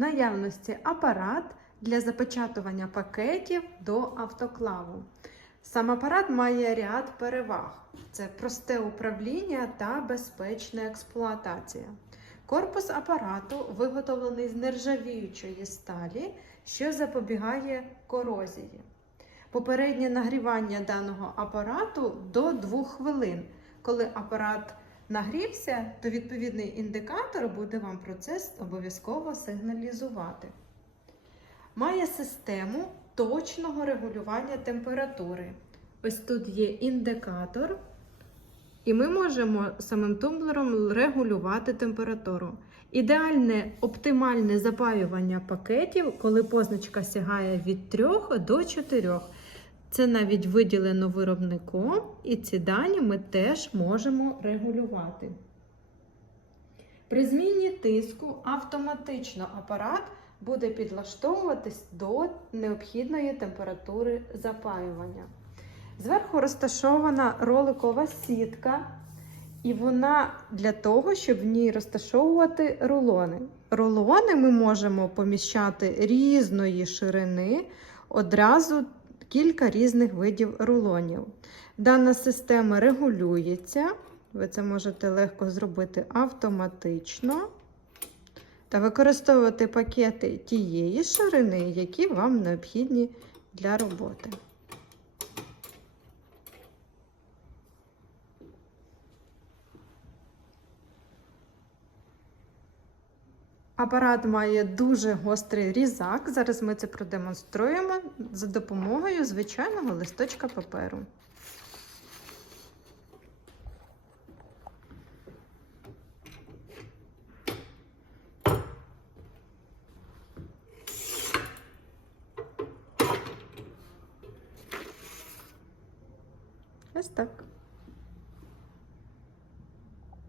Наявності апарат для запечатування пакетів до автоклаву. Сам апарат має ряд переваг: це просте управління та безпечна експлуатація. Корпус апарату виготовлений з нержавіючої сталі, що запобігає корозії. Попереднє нагрівання даного апарату до 2 хвилин. Коли апарат нагрівся, то відповідний індикатор буде вам процес обов'язково сигналізувати. Має систему точного регулювання температури. Ось тут є індикатор, і ми можемо самим тумблером регулювати температуру. Ідеальне оптимальне запаювання пакетів, коли позначка сягає від 3 до 4. Це навіть виділено виробником, і ці дані ми теж можемо регулювати. При зміні тиску автоматично апарат буде підлаштовуватись до необхідної температури запаювання. Зверху розташована роликова сітка, і вона для того, щоб в ній розташовувати рулони. Рулони ми можемо поміщати різної ширини, одразу кілька різних видів рулонів. Дана система регулюється, ви це можете легко зробити автоматично. Та використовувати пакети тієї ширини, які вам необхідні для роботи. Апарат має дуже гострий різак. Зараз ми це продемонструємо за допомогою звичайного листочка паперу. Ось так.